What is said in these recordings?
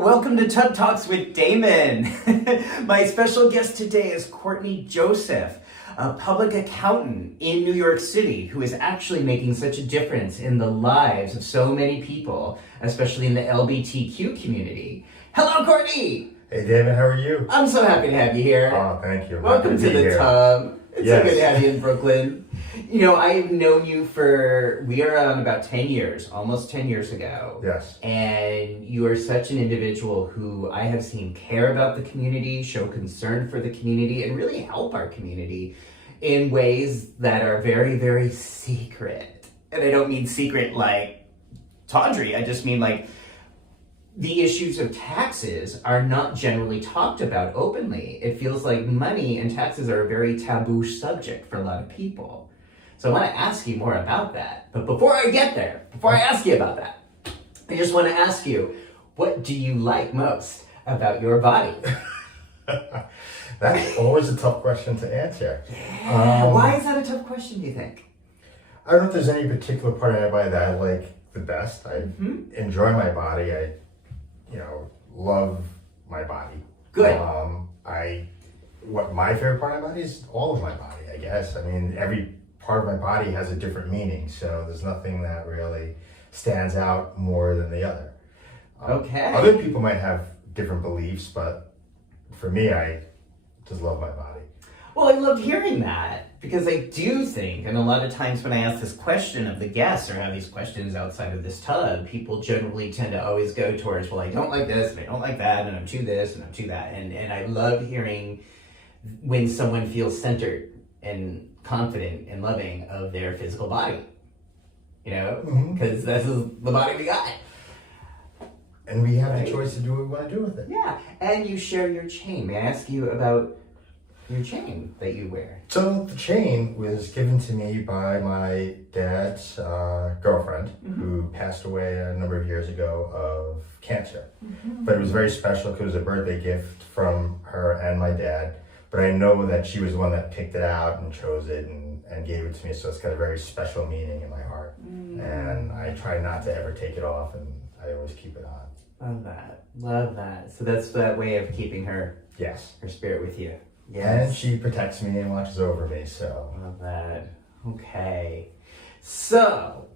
welcome to Tug Talks with Damon. My special guest today is Courtney Joseph, a public accountant in New York City who is actually making such a difference in the lives of so many people, especially in the LGBTQ community. Hello, Courtney! Hey, Damon, how are you? I'm so happy to have you here. Oh, thank you. Welcome to the tub. It's so good to have you in Brooklyn. You know, I've known you we are on about 10 years, almost 10 years ago. Yes. And you are such an individual who I have seen care about the community, show concern for the community, and really help our community in ways that are very, very secret. And I don't mean secret like tawdry, I just mean like the issues of taxes are not generally talked about openly. It feels like money and taxes are a very taboo subject for a lot of people. So I want to ask you more about that. But before I get there, before I ask you about that, I just want to ask you, what do you like most about your body? That's always a tough question to answer. Why is that a tough question, do you think? I don't know if there's any particular part of my body that I like the best. I enjoy my body. I love my body. Good. What my favorite part of my body is all of my body, I guess. I mean, every part of my body has a different meaning, so there's nothing that really stands out more than the other. Okay. Other people might have different beliefs, but for me, I just love my body. Well, I love hearing that because I do think, and a lot of times when I ask this question of the guests or have these questions outside of this tub, people generally tend to always go towards, well, I don't like this, and I don't like that, and I'm too this, and I'm too that. And I love hearing when someone feels centered and confident and loving of their physical body, because this is the body we got. And we have the choice to do what we want to do with it. Yeah, and you share your chain. May I ask you about your chain that you wear? So the chain was given to me by my dad's girlfriend, who passed away a number of years ago of cancer. But it was very special because it was a birthday gift from her and my dad. But I know that she was the one that picked it out and chose it and gave it to me. So it's got a very special meaning in my heart. And I try not to ever take it off, and I always keep it on. Love that. Love that. So that's that way of keeping her spirit with you. Yes. And she protects me and watches over me, so. Love that. Okay. So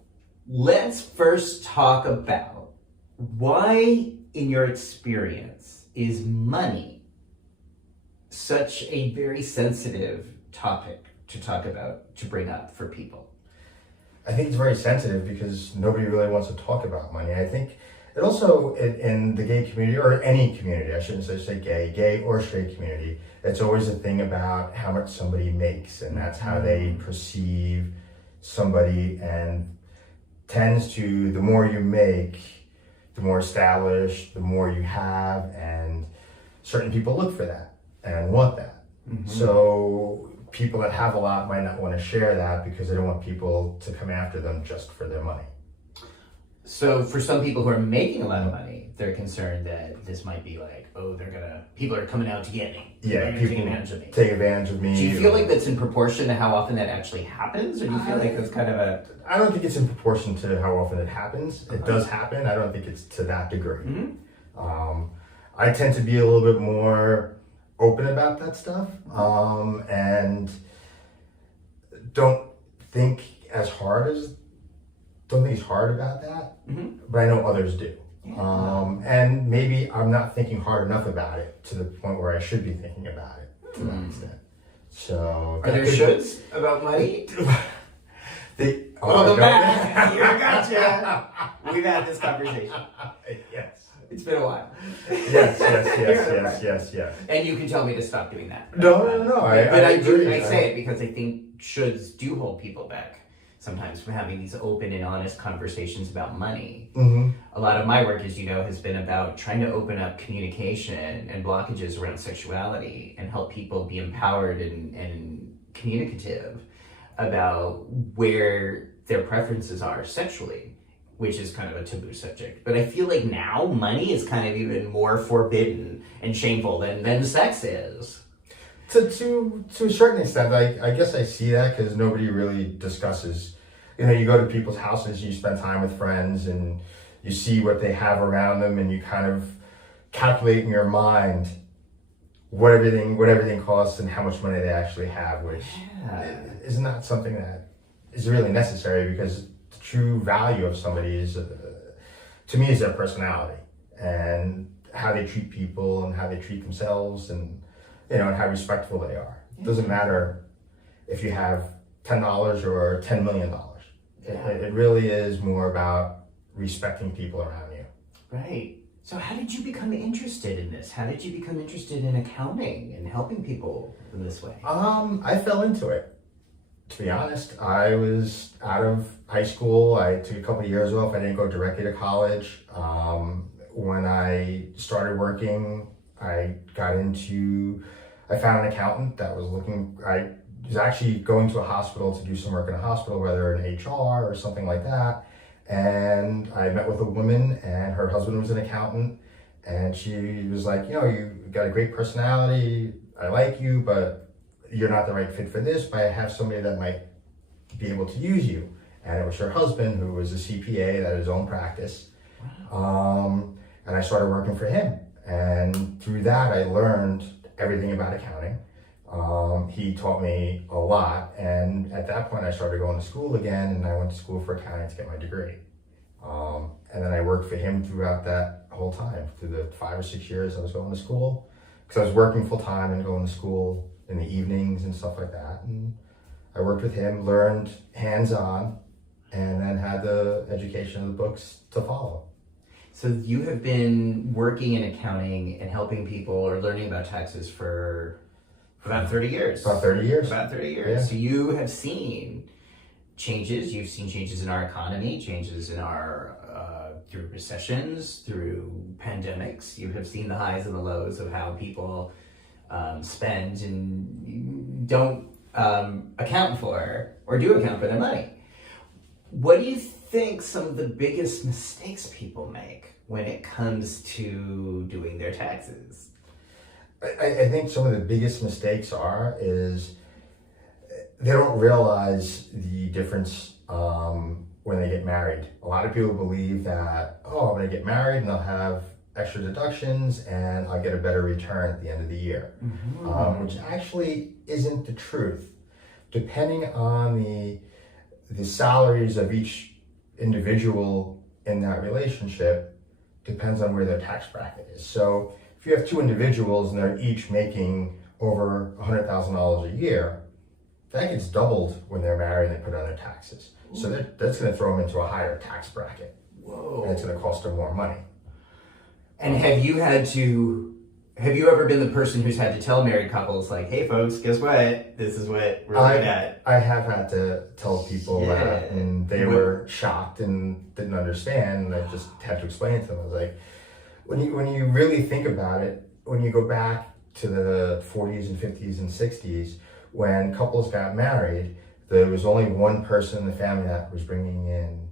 let's first talk about why, in your experience, is money such a very sensitive topic to talk about, to bring up for people? I think it's very sensitive because nobody really wants to talk about money. I think it also, in the gay community, or any community, I shouldn't say gay or straight community, it's always a thing about how much somebody makes, and that's how they perceive somebody, and tends to, the more you make, the more established, the more you have, and certain people look for that and want that. So people that have a lot might not want to share that because they don't want people to come after them just for their money. So for some people who are making a lot of money, they're concerned that this might be like, people are coming out to get me. Yeah, people take advantage of me. Do you feel like that's in proportion to how often that actually happens? Or do you feel like that's kind of I don't think it's in proportion to how often it happens. It does happen. I don't think it's to that degree. I tend to be a little bit more open about that stuff, and don't think it's hard about that, but I know others do. And maybe I'm not thinking hard enough about it to the point where I should be thinking about it to that extent. So are there shoulds about money? Welcome back. Here, gotcha. We've had this conversation. Yes. It's been a while. Yes. And you can tell me to stop doing that. No. I agree. I say it because I think shoulds do hold people back sometimes from having these open and honest conversations about money. A lot of my work, as you know, has been about trying to open up communication and blockages around sexuality and help people be empowered and communicative about where their preferences are sexually, which is kind of a taboo subject. But I feel like now money is kind of even more forbidden and shameful than sex is. To a certain extent, I guess I see that because nobody really discusses. You go to people's houses, you spend time with friends, and you see what they have around them, and you kind of calculate in your mind what everything costs and how much money they actually have, which is not something that is really necessary, because the true value of somebody is, to me, is their personality and how they treat people and how they treat themselves, and and how respectful they are. It doesn't matter if you have $10 or $10 million. It really is more about respecting people around you. Right. So how did you become interested in this? How did you become interested in accounting and helping people in this way? I fell into it, to be honest. I was out of high school. I took a couple of years off. I didn't go directly to college. When I started working, I found an accountant that was I was actually going to a hospital to do some work in a hospital, whether in HR or something like that. And I met with a woman, and her husband was an accountant, and she was like, you got a great personality. I like you, but you're not the right fit for this, but I have somebody that might be able to use you. And it was her husband, who was a CPA that had his own practice. And I started working for him. And through that, I learned everything about accounting. He taught me a lot, and at that point I started going to school again, and I went to school for accounting to get my degree. And then I worked for him throughout that whole time, through the 5 or 6 years I was going to school, because I was working full time and going to school in the evenings and stuff like that. And I worked with him, learned hands-on, and then had the education of the books to follow. So you have been working in accounting and helping people or learning about taxes for about 30 years. About 30 years. About 30 years. Yeah. So you have seen changes. You've seen changes in our economy, changes in our, through recessions, through pandemics. You have seen the highs and the lows of how people spend and don't account for, or do account for their money. What do you think some of the biggest mistakes people make when it comes to doing their taxes? I think some of the biggest mistakes is they don't realize the difference when they get married. A lot of people believe that, I'm going to get married and I'll have extra deductions and I'll get a better return at the end of the year, which actually isn't the truth. Depending on the salaries of each individual in that relationship, depends on where their tax bracket is. So if you have two individuals and they're each making over $100,000 a year, that gets doubled when they're married and they put on their taxes. So that's going to throw them into a higher tax bracket. Whoa. And it's going to cost them more money. And have you ever been the person who's had to tell married couples, like, hey folks, guess what? This is what we're looking at. I have had to tell people that, and they were shocked and didn't understand, and I just had to explain it to them. I was like, when you really think about it, when you go back to the 40s and 50s and 60s, when couples got married, there was only one person in the family that was bringing in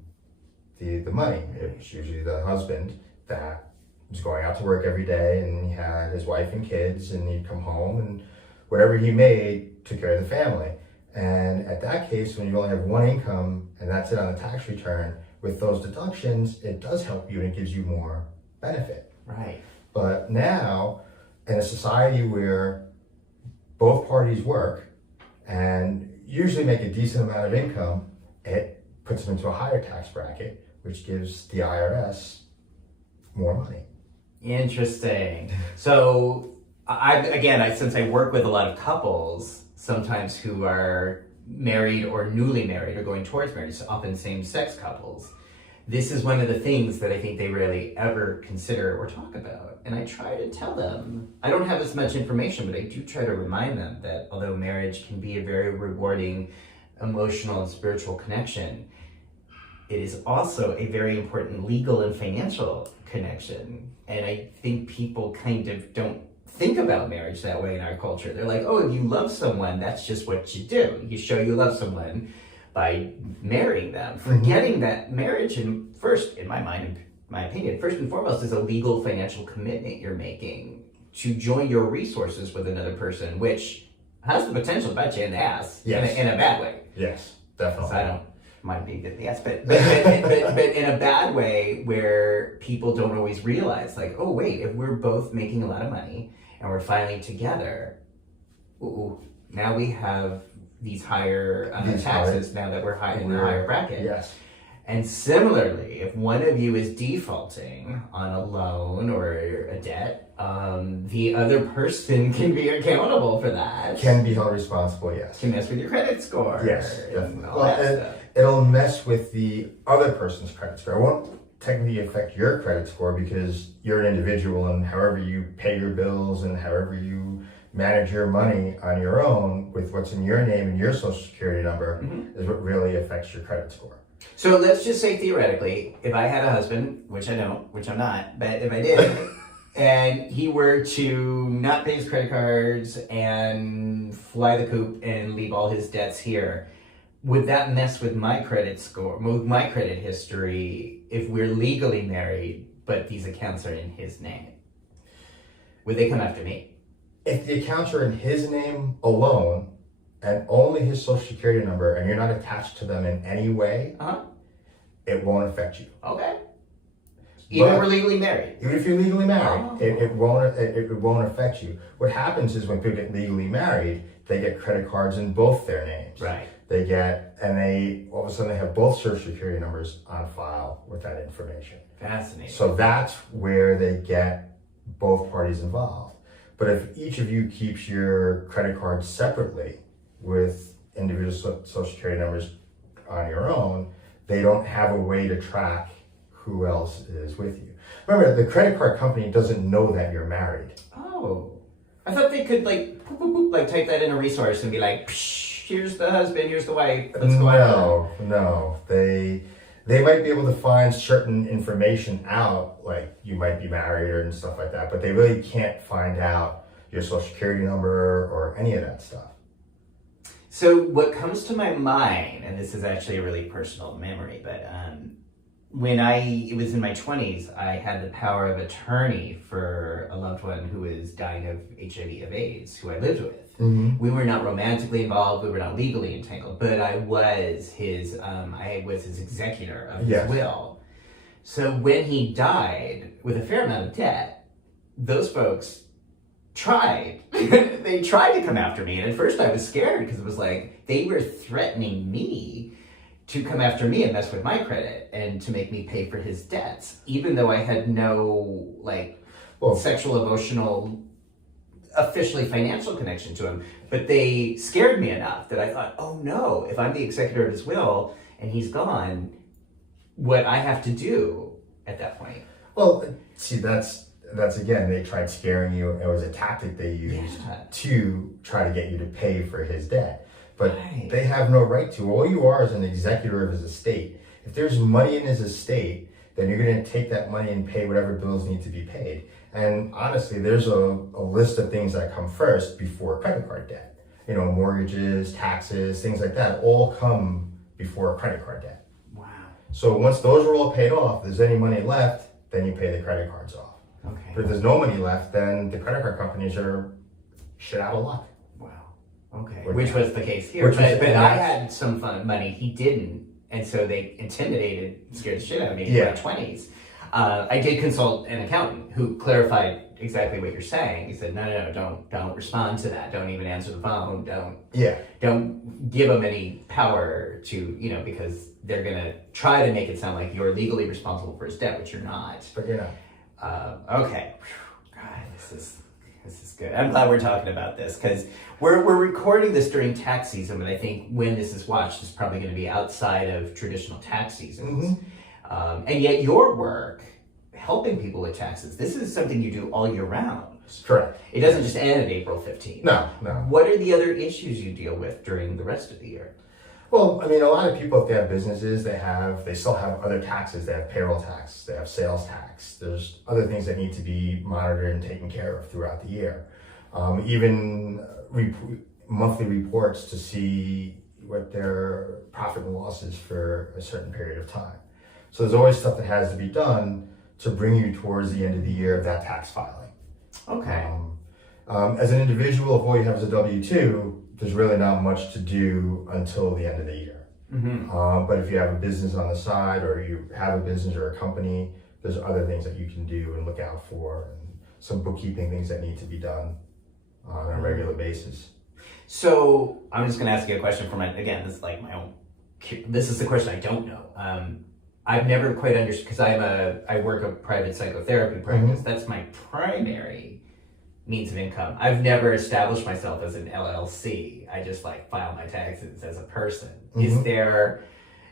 the money. It was usually the husband that was going out to work every day, and he had his wife and kids, and he'd come home, and whatever he made took care of the family. And at that case, when you only have one income and that's it on the tax return, with those deductions, it does help you and it gives you more benefit. Right. But now, in a society where both parties work and usually make a decent amount of income, it puts them into a higher tax bracket, which gives the I.R.S. more money. Interesting. So since I work with a lot of couples, sometimes who are married or newly married or going towards marriage, so often same-sex couples, this is one of the things that I think they rarely ever consider or talk about. And I try to tell them, I don't have as much information, but I do try to remind them that although marriage can be a very rewarding emotional and spiritual connection, it is also a very important legal and financial connection. And I think people kind of don't think about marriage that way in our culture. They're like, oh, if you love someone, that's just what you do. You show you love someone by marrying them, forgetting that marriage, and first, in my mind, in my opinion, first and foremost, is a legal financial commitment you're making to join your resources with another person, which has the potential to bite you in the ass in a bad way. Yes, definitely. So Might be good, yes, but in a bad way where people don't always realize, like, oh wait, if we're both making a lot of money and we're finally together, now we have these higher taxes now that we're in the higher bracket. Yes. And similarly, if one of you is defaulting on a loan or a debt, the other person can be accountable for that. Can be held responsible, yes. Can mess with your credit score. Yes, and definitely. all that stuff. It'll mess with the other person's credit score. It won't technically affect your credit score because you're an individual, and however you pay your bills and however you manage your money on your own with what's in your name and your social security number is what really affects your credit score. So let's just say theoretically, if I had a husband, which I don't, which I'm not, but if I did, and he were to not pay his credit cards and fly the coop and leave all his debts here, would that mess with my credit score, with my credit history, if we're legally married, but these accounts are in his name? Would they come after me? If the accounts are in his name alone, and only his social security number, and you're not attached to them in any way, it won't affect you. Okay. Even if we're legally married. Even if you're legally married, it won't affect you. What happens is when people get legally married, they get credit cards in both their names. Right. They all of a sudden they have both social security numbers on file with that information. Fascinating. So that's where they get both parties involved. But if each of you keeps your credit cards separately with individual social security numbers on your own, they don't have a way to track who else is with you. Remember, the credit card company doesn't know that you're married. Oh. I thought they could like, boop, boop, boop, like type that in a resource and be like, psh, here's the husband, here's the wife, let's go after. No. They might be able to find certain information out, like you might be married and stuff like that, but they really can't find out your social security number or any of that stuff. So what comes to my mind, and this is actually a really personal memory, but when it was in my 20s, I had the power of attorney for a loved one who was dying of HIV of AIDS, who I lived with. Mm-hmm. We were not romantically involved, we were not legally entangled, but I was his executor of his will. So when he died with a fair amount of debt, those folks tried. They tried to come after me, and at first I was scared because it was like they were threatening me to come after me and mess with my credit and to make me pay for his debts, even though I had no sexual, emotional, officially financial connection to him. But they scared me enough that I thought, oh no, if I'm the executor of his will and he's gone, what I have to do at that point. Well, see, that's again, they tried scaring you. It was a tactic they used to try to get you to pay for his debt. But they have no right to. All you are is an executor of his estate. If there's money in his estate, then you're going to take that money and pay whatever bills need to be paid. And honestly, there's a list of things that come first before credit card debt. You know, mortgages, taxes, things like that all come before credit card debt. Wow. So once those are all paid off, if there's any money left, then you pay the credit cards off. Okay. But if there's no money left, then the credit card companies are shit out of luck. Wow. Okay. Which was the case here. But I had some money, he didn't. And so they intimidated, scared the shit out of me in my 20s. I did consult an accountant who clarified exactly what you're saying. He said, no, don't respond to that. Don't even answer the phone. Don't give them any power to, because they're going to try to make it sound like you're legally responsible for his debt, which you're not. But you're not. Okay. God, this is good. I'm glad we're talking about this because we're recording this during tax season, but I think when this is watched, it's probably going to be outside of traditional tax seasons. Mm-hmm. And yet your work, helping people with taxes, this is something you do all year round. Correct. It doesn't just end at April 15th. No. What are the other issues you deal with during the rest of the year? Well, I mean, a lot of people, if they have businesses, they still have other taxes. They have payroll tax, they have sales tax. There's other things that need to be monitored and taken care of throughout the year. Even monthly reports to see what their profit and loss is for a certain period of time. So there's always stuff that has to be done to bring you towards the end of the year of that tax filing. Okay. As an individual, if all you have is a W-2, there's really not much to do until the end of the year. But if you have a business on the side, or you have a business or a company, there's other things that you can do and look out for, and some bookkeeping things that need to be done on a regular basis. So I'm just going to ask you a question for again, this is like my own, this is the question I don't know. I've never quite understood, because I work a private psychotherapy practice. That's my primary means of income. I've never established myself as an LLC. I just like file my taxes as a person. Is there,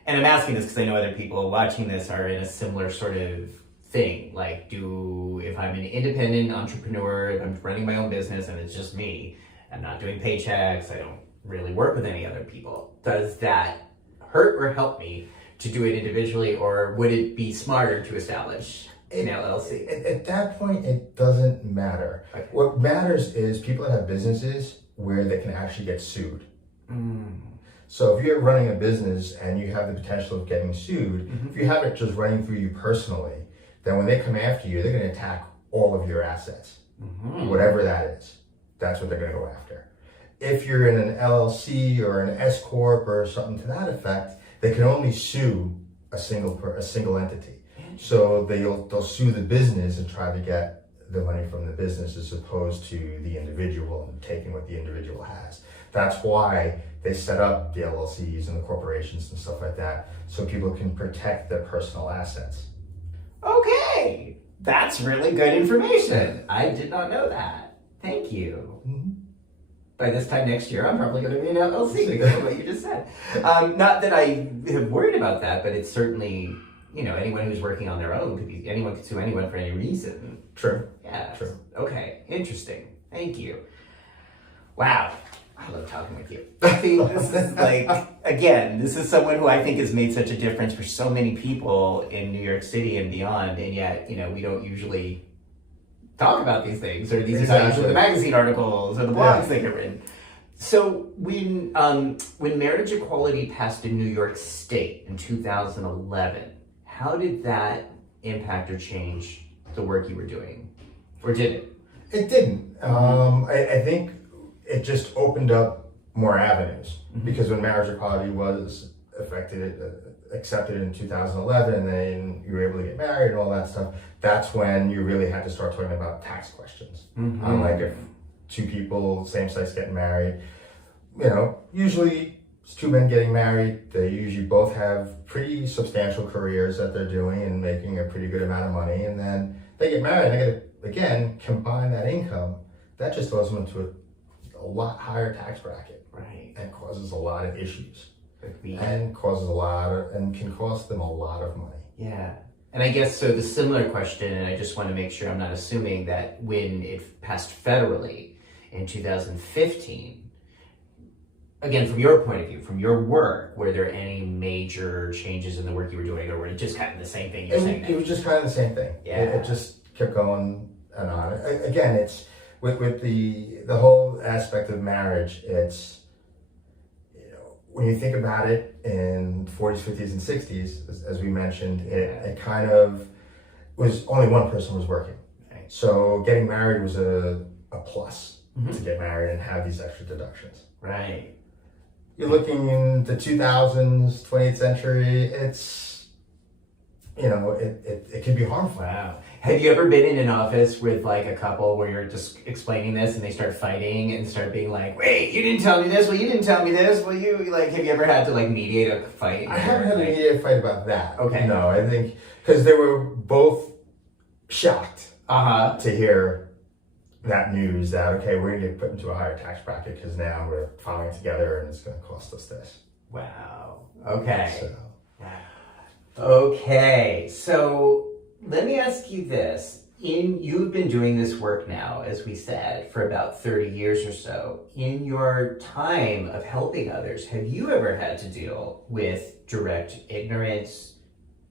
and I'm asking this because I know other people watching this are in a similar sort of thing. Like, if I'm an independent entrepreneur, if I'm running my own business and it's just me, I'm not doing paychecks, I don't really work with any other people, does that hurt or help me to do it individually, or would it be smarter to establish an LLC? At that point, it doesn't matter. Okay. What matters is people that have businesses where they can actually get sued. So if you're running a business and you have the potential of getting sued, if you have it just running through you personally, then when they come after you, they're going to attack all of your assets, whatever that is. That's what they're going to go after. If you're in an LLC or an S corp or something to that effect, they can only sue a single entity. So they'll sue the business and try to get the money from the business as opposed to the individual and taking what the individual has. That's why they set up the LLCs and the corporations and stuff like that, so people can protect their personal assets. Okay, that's really good information. I did not know that. Thank you. By this time next year, I'm probably going to be an LLC because of what you just said. Not that I have worried about that, but it's certainly, anyone who's working on their own anyone could sue anyone for any reason. True. Yeah. True. Okay. Interesting. Thank you. Wow. I love talking with you. This is this is someone who I think has made such a difference for so many people in New York City and beyond, and yet, we don't usually talk about these things, or these are not usually the magazine articles or the blogs that get written. So when marriage equality passed in New York State in 2011, how did that impact or change the work you were doing? Or did it? It didn't. I think it just opened up more avenues, because when marriage equality was accepted in 2011, and then you were able to get married and all that stuff, that's when you really had to start talking about tax questions. Like if two people, same sex, getting married, usually it's two men getting married, they usually both have pretty substantial careers that they're doing and making a pretty good amount of money, and then they get married and they get to, again, combine that income. That just throws them into a lot higher tax bracket. Right. And causes a lot of issues. And can cost them a lot of money. Yeah. And I guess, so the similar question, and I just want to make sure I'm not assuming that when it passed federally in 2015, again, from your point of view, from your work, were there any major changes in the work you were doing, or were it just kind of the same thing you're saying? It was just kind of the same thing. Yeah. It just kept going and on. Again, it's with the whole aspect of marriage, it's, when you think about it in 40s, 50s, and 60s, as we mentioned, it kind of was only one person was working. Right. So getting married was a plus to get married and have these extra deductions. Right. You're looking in the 2000s, 20th century, it's, it can be harmful. Wow. Have you ever been in an office with like a couple where you're just explaining this and they start fighting and start being like, wait, you didn't tell me this, well, you didn't tell me this, well, have you ever had to mediate a fight? I haven't had to mediate a fight about that. Okay. No, I think, because they were both shocked to hear that news that, okay, we're going to get put into a higher tax bracket because now we're filing together and it's going to cost us this. Wow. Okay. So. Okay. So let me ask you this. You've been doing this work now, as we said, for about 30 years or so. In your time of helping others, have you ever had to deal with direct ignorance,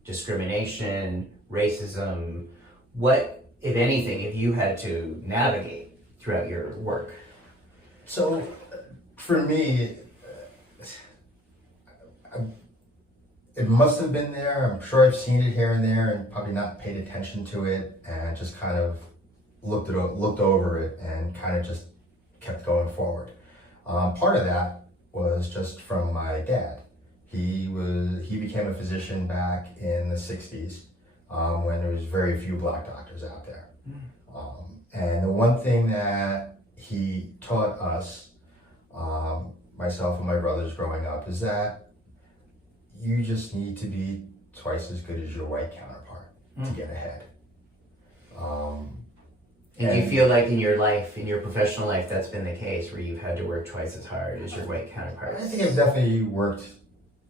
discrimination, racism? What, if anything, have you had to navigate throughout your work? So, for me, it must have been there. I'm sure I've seen it here and there and probably not paid attention to it and just kind of looked over it and kind of just kept going forward. Part of that was just from my dad. He became a physician back in the 60s when there was very few black doctors out there. And the one thing that he taught us, myself and my brothers growing up, is that you just need to be twice as good as your white counterpart to get ahead. And do you feel like in your life, in your professional life, that's been the case, where you've had to work twice as hard as your white counterparts? I think I've definitely worked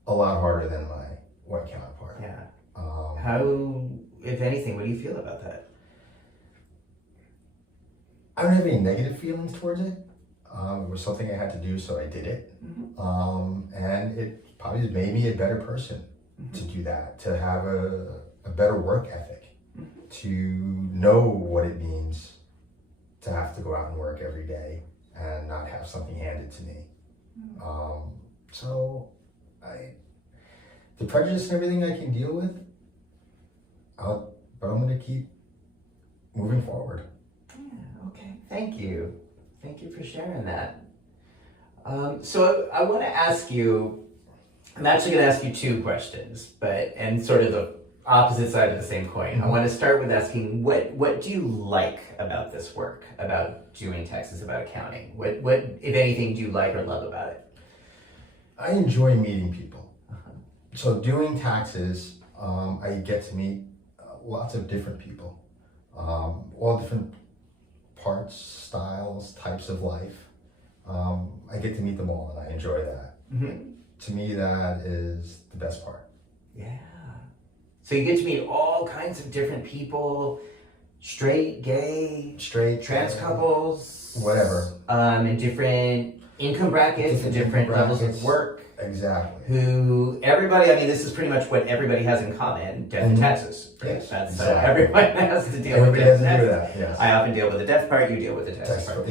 a lot harder than my white counterpart. Yeah. How, if anything, what do you feel about that? I don't have any negative feelings towards it. It was something I had to do, so I did it. And it probably made me a better person to do that, to have a better work ethic, to know what it means to have to go out and work every day and not have something handed to me. So the prejudice and everything I can deal with, but I'm going to keep moving forward. Yeah, okay. Thank you. Thank you for sharing that. So I want to ask you, I'm actually going to ask you two questions, and sort of the opposite side of the same coin. I want to start with asking, what do you like about this work, about doing taxes, about accounting? What, if anything, do you like or love about it? I enjoy meeting people. So doing taxes, I get to meet lots of different people, all different parts, styles, types of life. I get to meet them all, and I enjoy that. To me, that is the best part. Yeah. So you get to meet all kinds of different people, straight, gay, trans couples, whatever, in different income brackets and different levels of work. Exactly. Who everybody, I mean, this is pretty much what everybody has in common: death and taxes. Yes, that's exactly. Everyone has to deal with death. Yes. I often deal with the death part. You deal with the tax part.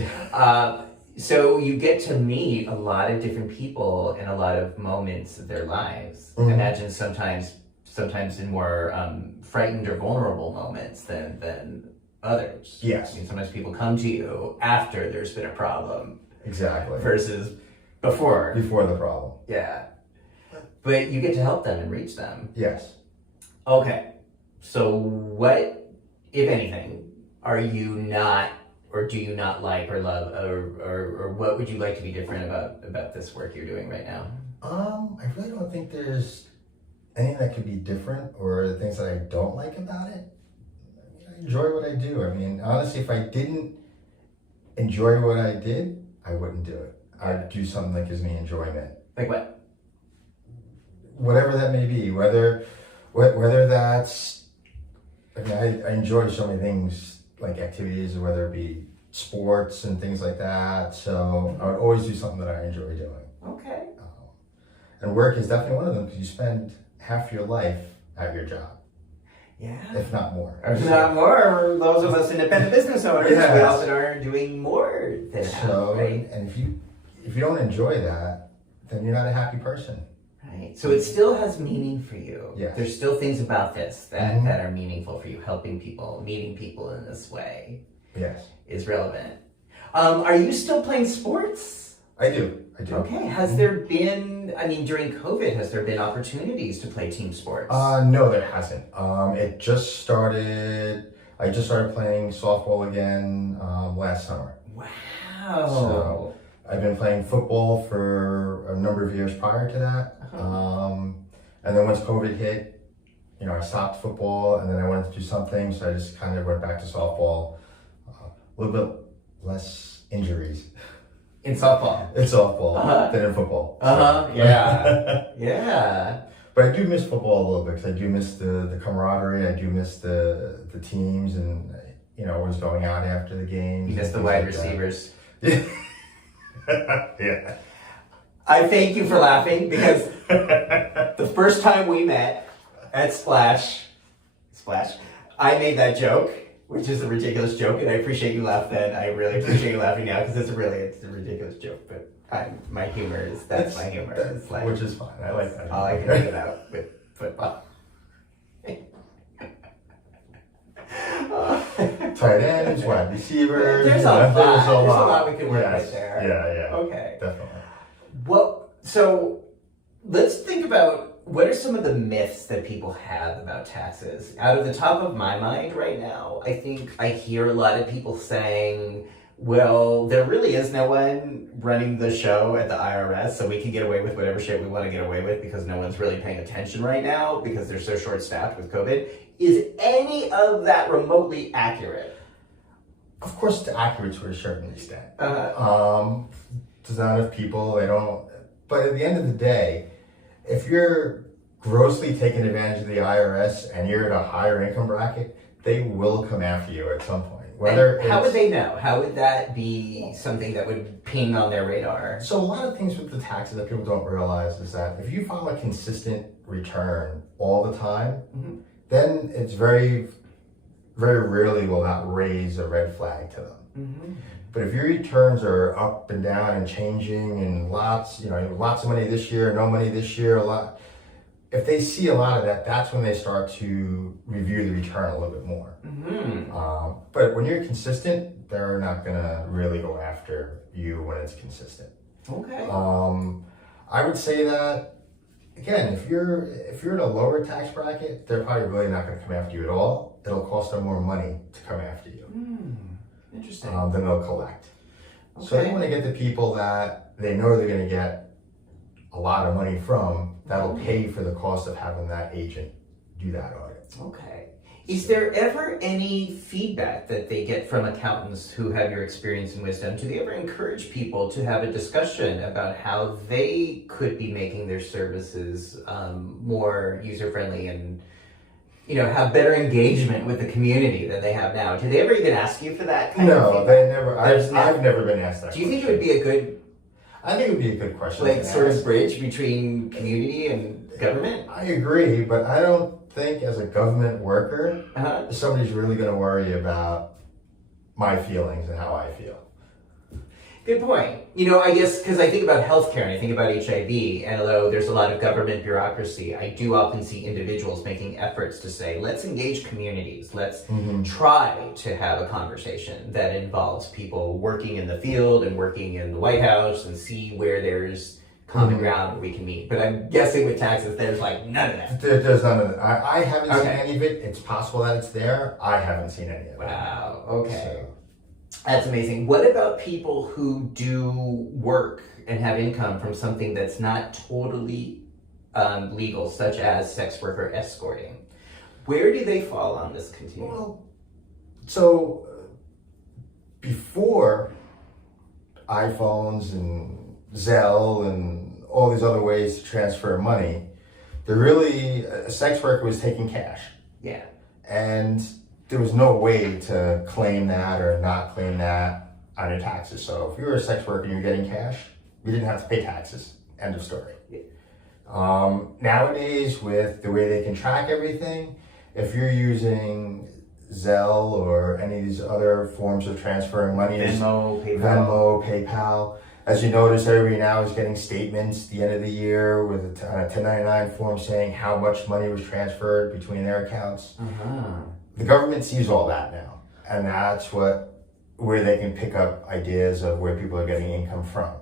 So you get to meet a lot of different people in a lot of moments of their lives. Imagine sometimes in more frightened or vulnerable moments than others. Yes. I mean, sometimes people come to you after there's been a problem. Exactly. Versus before the problem. Yeah. But you get to help them and reach them. Yes. Okay. So what, if anything, are you not, or do you not like or love, or what would you like to be different about this work you're doing right now? I really don't think there's anything that could be different or things that I don't like about it. I mean, I enjoy what I do. I mean, honestly, if I didn't enjoy what I did, I wouldn't do it. I'd do something that gives me enjoyment. Like what? Whatever that may be, whether that's, I mean, I enjoy so many things, like activities, or whether it be sports and things like that. So I would always do something that I enjoy doing. Okay. And work is definitely one of them, because you spend half your life at your job. Yeah. If not more. If not more, those of us independent business owners, Yes. we often are doing more than half, right? And if you don't enjoy that, then you're not a happy person. Right. So it still has meaning for you. Yes. There's still things about this that are meaningful for you. Helping people, meeting people in this way. Yes. Is relevant. Are you still playing sports? I do. Okay. Has there been, I mean, during COVID, has there been opportunities to play team sports? No, there hasn't. It just started, I just started playing softball again last summer. Wow. So I've been playing football for a number of years prior to that. And then once COVID hit, I stopped football, and then I wanted to do something, so I just kind of went back to softball. A little bit less injuries. In softball? In softball than in football. Yeah. Yeah. But I do miss football a little bit, because I do miss the camaraderie. I do miss the teams, and always going out after the games. You miss the wide receivers. Yeah. I thank you for laughing, because the first time we met at Splash, I made that joke, which is a ridiculous joke, and I appreciate you laugh then. I really appreciate you laughing now, because it's a ridiculous joke, but my humor is, that's my humor. It's like, which is fine. I like that. All I can think about with football. Tight ends, wide receivers. There's a lot we can work with there. Yeah. Okay. Definitely. Well, so let's think about what are some of the myths that people have about taxes. Out of the top of my mind right now, I think I hear a lot of people saying, well, there really is no one running the show at the IRS, so we can get away with whatever shit we want to get away with because no one's really paying attention right now because they're so short-staffed with COVID. Is any of that remotely accurate? Of course, it's accurate to a certain extent. There's not enough people, they don't... But at the end of the day, if you're grossly taking advantage of the IRS and you're at a higher income bracket, they will come after you at some point. How would they know? How would that be something that would ping on their radar? So a lot of things with the taxes that people don't realize is that if you file a consistent return all the time, then it's very, very rarely will that raise a red flag to them. But if your returns are up and down and changing and lots of money this year, no money this year, if they see a lot of that, that's when they start to review the return a little bit more. But when you're consistent, they're not gonna really go after you when it's consistent. Okay. I would say that again, if you're in a lower tax bracket, they're probably really not gonna come after you at all. It'll cost them more money to come after you. Interesting. Than they'll collect. Okay. So they want to get the people that they know they're going to get a lot of money from that'll pay for the cost of having that agent do that audit. Okay. Is there ever any feedback that they get from accountants who have your experience and wisdom? Do they ever encourage people to have a discussion about how they could be making their services more user-friendly and have better engagement with the community than they have now? Do they ever even ask you for that kind of feedback? No, they never. I've never been asked that. Do you think it would be a good... I think it would be a good question. sort of bridge between community and government? I agree, but I don't think as a government worker, somebody's really going to worry about my feelings and how I feel. Good point. I guess because I think about healthcare and I think about HIV, and although there's a lot of government bureaucracy, I do often see individuals making efforts to say, let's engage communities. Let's try to have a conversation that involves people working in the field and working in the White House and see where there's common ground where we can meet. But I'm guessing with taxes, there's none of that. There's none of that. I haven't seen any of it. It's possible that it's there. I haven't seen any of it. Wow. Okay. That's amazing. What about people who do work and have income from something that's not totally legal, such as sex worker escorting? Where do they fall on this continuum? Well, so before iPhones and Zelle and all these other ways to transfer money, a sex worker was taking cash. Yeah. And there was no way to claim that or not claim that on your taxes. So if you were a sex worker and you're getting cash, you didn't have to pay taxes. End of story. Yeah. Nowadays, with the way they can track everything, if you're using Zelle or any of these other forms of transferring money, Venmo, PayPal, as you notice, everybody now is getting statements at the end of the year with a 1099 form saying how much money was transferred between their accounts. The government sees all that now, and that's where they can pick up ideas of where people are getting income from.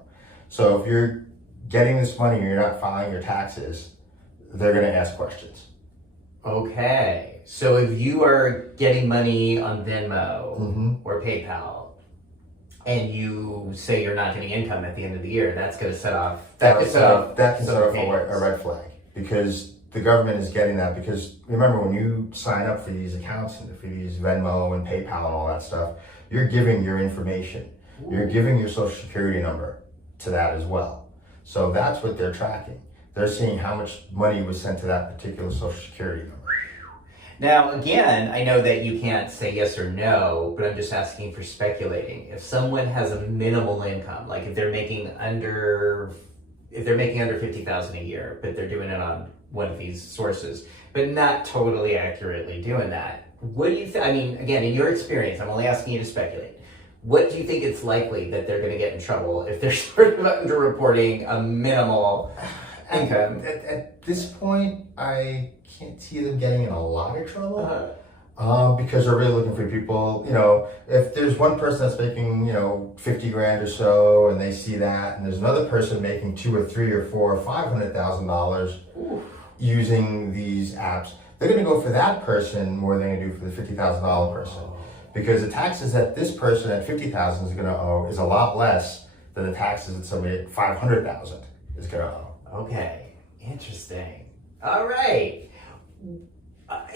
So if you're getting this money and you're not filing your taxes, they're going to ask questions. Okay, so if you are getting money on Venmo or PayPal, and you say you're not getting income at the end of the year, that's going to set off... That can set off a red flag, because the government is getting that. Because remember, when you sign up for these accounts and for these Venmo and PayPal and all that stuff, you're giving your information. You're giving your social security number to that as well. So that's what they're tracking. They're seeing how much money was sent to that particular social security number. Now, again, I know that you can't say yes or no, but I'm just asking for speculating. If someone has a minimal income, like if they're making under $50,000 a year, but they're doing it on one of these sources, but not totally accurately doing that, what do you think? I mean, again, in your experience, I'm only asking you to speculate. What do you think it's likely that they're going to get in trouble if they're sort of underreporting a minimal income? At this point, I can't see them getting in a lot of trouble. Because they're really looking for people, if there's one person that's making, 50 grand or so, and they see that, and there's another person making $2 or $3 or $4 or $500,000 using these apps, they're going to go for that person more than they do for the $50,000 person. Because the taxes that this person at $50,000 is going to owe is a lot less than the taxes that somebody at $500,000 is going to owe. Okay, interesting. All right.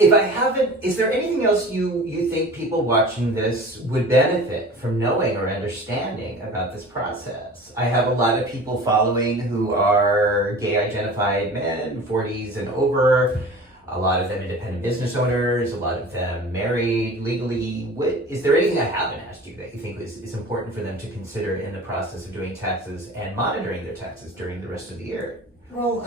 If I haven't, is there anything else you think people watching this would benefit from knowing or understanding about this process? I have a lot of people following who are gay identified men, 40s and over, a lot of them independent business owners, a lot of them married legally. Is there anything I haven't asked you that you think is important for them to consider in the process of doing taxes and monitoring their taxes during the rest of the year? Well,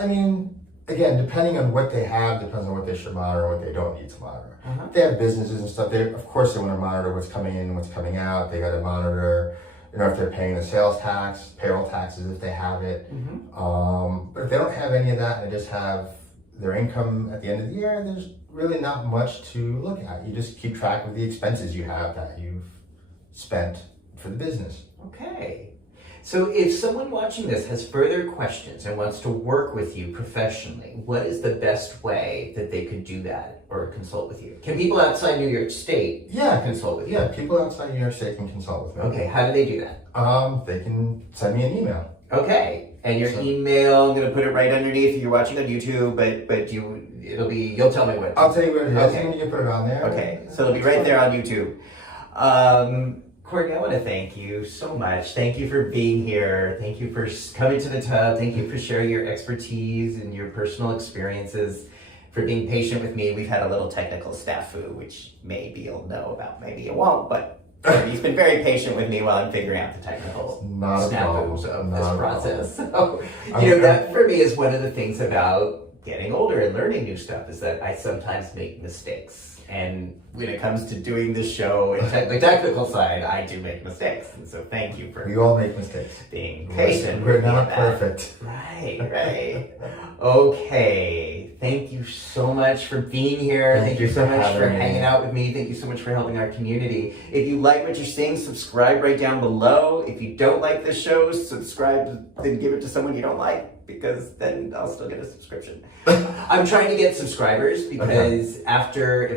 again, depending on what they have, depends on what they should monitor and what they don't need to monitor. Uh-huh. If they have businesses and stuff, of course they want to monitor what's coming in, what's coming out. They got to monitor, if they're paying the sales tax, payroll taxes if they have it. Mm-hmm. But if they don't have any of that and they just have their income at the end of the year, there's really not much to look at. You just keep track of the expenses you have that you've spent for the business. Okay. So if someone watching this has further questions and wants to work with you professionally, what is the best way that they could do that or consult with you? Can people outside New York State consult with you? Yeah, people outside New York State can consult with me. Okay, how do they do that? They can send me an email. Okay, and your email, I'm going to put it right underneath if you're watching on YouTube, but you'll tell me what. I'll tell you what it is. Okay. You can put it on there. Okay, so it'll be right there on YouTube. Courtney, I want to thank you so much. Thank you for being here. Thank you for coming to the Tub. Thank you for sharing your expertise and your personal experiences, for being patient with me. We've had a little technical snafu, which maybe you'll know about, maybe you won't, but he's been very patient with me while I'm figuring out the technical snafus of this process. So, that for me is one of the things about getting older and learning new stuff, is that I sometimes make mistakes. And when it comes to doing this show and the technical side, I do make mistakes. And so thank you for... We all make mistakes. Being patient. We're not perfect. Right. Okay. Thank you so much for being here. Thank you so much for hanging out with me. Thank you so much for helping our community. If you like what you're seeing, subscribe right down below. If you don't like this show, subscribe, then give it to someone you don't like, because then I'll still get a subscription. I'm trying to get subscribers because if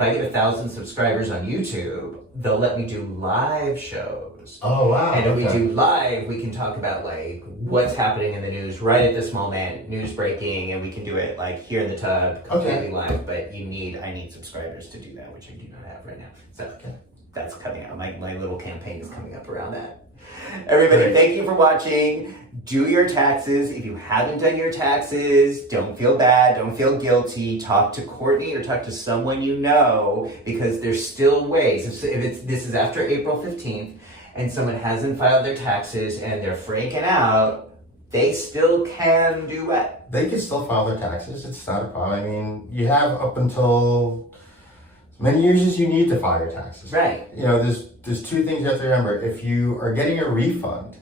I get 1,000 subscribers on YouTube, they'll let me do live shows. Oh, wow. And if we do live, we can talk about what's happening in the news right at this moment, news breaking, and we can do it here in the Tub, completely live. But I need subscribers to do that, which I do not have right now. So that's coming out. My little campaign is coming up around that. Everybody, thank you for watching. Do your taxes. If you haven't done your taxes, don't feel bad, don't feel guilty. Talk to Courtney or talk to someone you know, because there's still ways. If this is after April 15th and someone hasn't filed their taxes and they're freaking out, they still can do what? They can still file their taxes. It's not a problem. You have up until as many years as you need to file your taxes. Right. There's two things you have to remember. If you are getting a refund,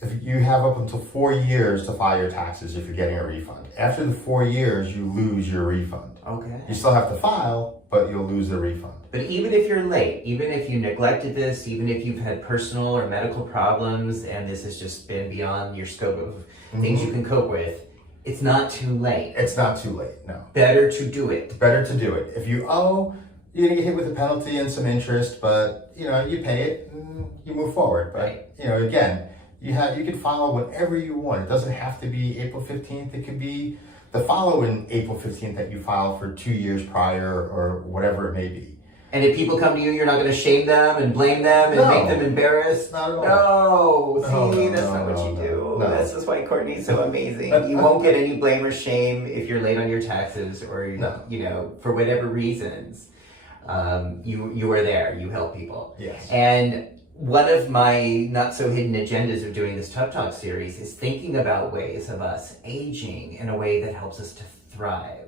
if you have up until 4 years to file your taxes if you're getting a refund. After the 4 years, you lose your refund. Okay. You still have to file, but you'll lose the refund. But even if you're late, even if you neglected this, even if you've had personal or medical problems and this has just been beyond your scope of things you can cope with, it's not too late. It's not too late, no. Better to do it. Better to do it. If you owe, you're gonna get hit with a penalty and some interest, but you pay it and you move forward. But again, you can file whenever you want. It doesn't have to be April 15th. It could be the following April 15th that you filed for 2 years prior or whatever it may be. And if people come to you, you're not going to shame them and blame them and make them embarrassed? Not at all. No, that's not what you do. No. This is why Courtney's so amazing. You won't get any blame or shame if you're late on your taxes or, for whatever reasons. You are there. You help people. Yes. And one of my not so hidden agendas of doing this Tough Talk series is thinking about ways of us aging in a way that helps us to thrive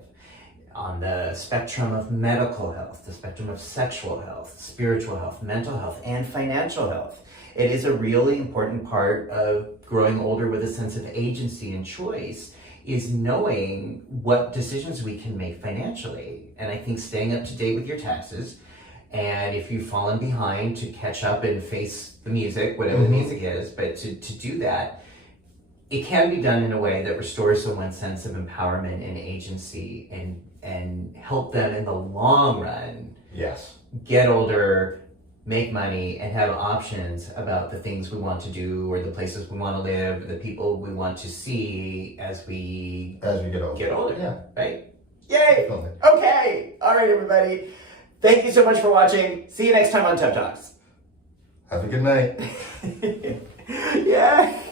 on the spectrum of medical health, the spectrum of sexual health, spiritual health, mental health, and financial health. It is a really important part of growing older with a sense of agency and choice, is knowing what decisions we can make financially. And I think staying up to date with your taxes, And if you've fallen behind, to catch up and face the music, whatever the music is, but to do that, it can be done in a way that restores someone's sense of empowerment and agency and help them in the long run Yes. get older, make money, and have options about the things we want to do or the places we want to live, the people we want to see as we get older. Yeah. Right? Yay! Definitely. Okay! All right, everybody. Thank you so much for watching. See you next time on Tough Talks. Have a good night. Yeah.